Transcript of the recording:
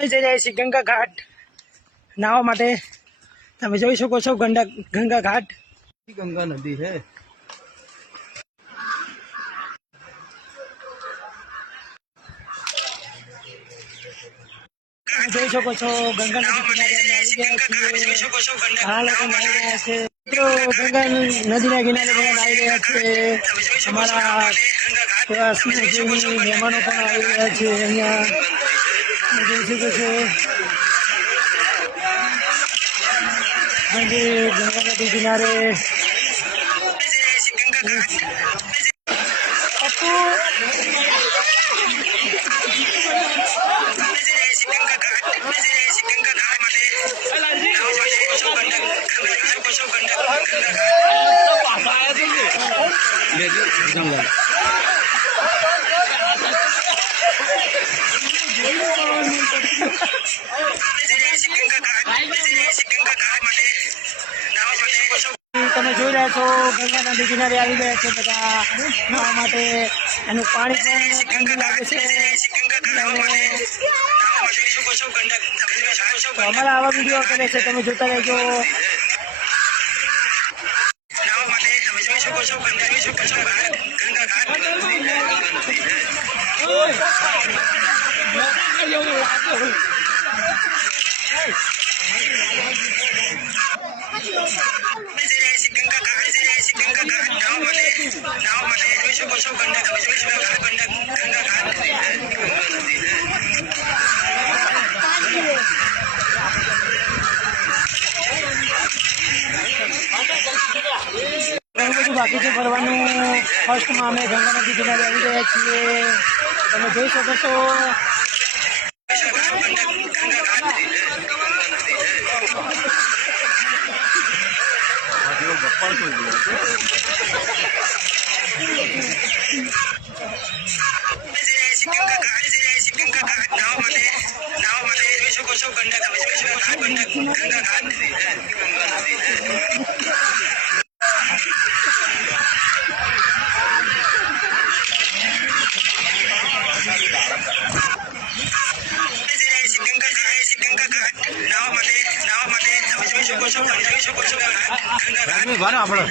જઈ રહ્યા છીએ ગંગા ઘાટ નાહવા માટે। તમે જોઈ શકો છો ગંગા ઘાટ, गंगा नदी है। જોઈ શકો છો ગંગા નદી કિનારે આવી ગયા છીએ। ઘણા લોકો નાહી રહ્યા છે મિત્રો, ગંગા નદીના કિનારે બધા નાહી રહ્યા છે। અમારા એવા સ્નેહજીવી મહેમાનો પણ આવી રહ્યા છે। અહીંયા જોઈ શકો છો ગંગા નદી કિનારે તમે જોઈ રહ્યા છો ગંગા નદી કિનારે આવી ગયા છે બધા નાહવા માટે। એનું પાણી પણ ઠંડુ લાગે છે। અમારા આવા વિડીયો કરે છે, તમે જોતા રહેજો। ઘણું બધું બાકી છે ફરવાનું। ફર્સ્ટમાં અમે ગંગા નદી કિનારે આવી ગયા છીએ, તમે જોઈ શકો છો। આપણે